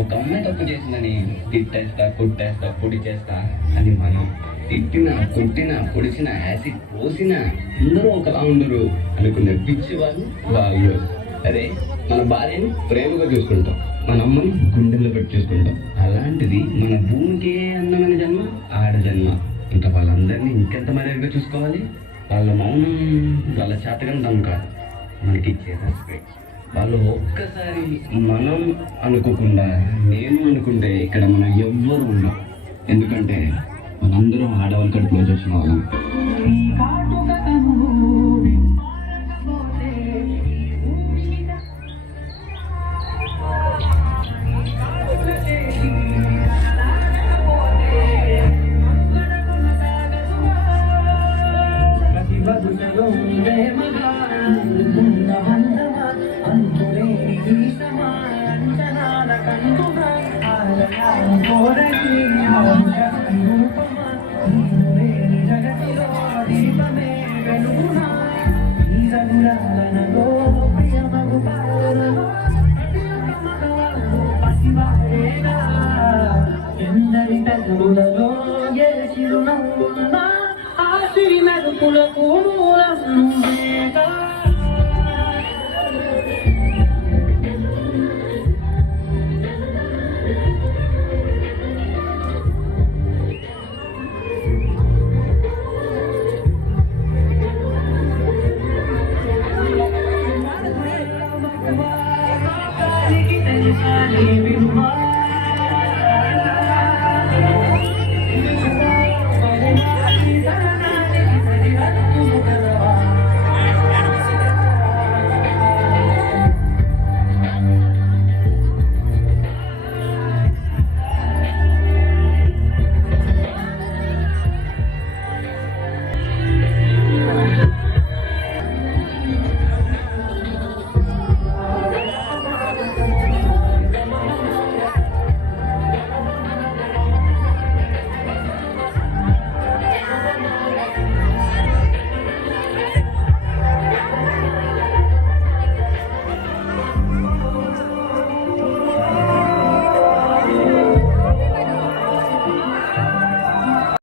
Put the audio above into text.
ఒక అమ్మాయి తప్పు చేసిందని తిట్టేస్తా కొట్టేస్తా పొడి చేస్తా అని మనం తిట్టినా కొట్టినా పొడిచినా యాసిడ్ పోసినా అందరూ ఒకలా ఉండరు అనుకునే పిచ్చి వాళ్ళు అరే మన భార్యని ప్రేమగా చూసుకుంటాం, మన అమ్మని గుండెల్లో పెట్టి చూసుకుంటాం. అలాంటిది మన భూమికే అందమైన జన్మ ఆడ జన్మ. ఇంకా వాళ్ళందరినీ ఇంకెంత మర్యాదగా చూసుకోవాలి. వాళ్ళ మౌనం వాళ్ళ చేతకంతం కాదు, మనకి ఇచ్చే రెస్పెక్ట్. వాళ్ళు ఒక్కసారి మనం అనుకోకుండా నేను అనుకుంటే ఇక్కడ మనం ఎవ్వరు ఉన్నాం. ఎందుకంటే మనందరం ఆడవాళ్ళ కడుపులో వచ్చిన వాళ్ళం. ఎందరి పెదవులలో గెలిచిరునవున్నా ఆశి మెరుపులకు మూలం నువ్వేగా.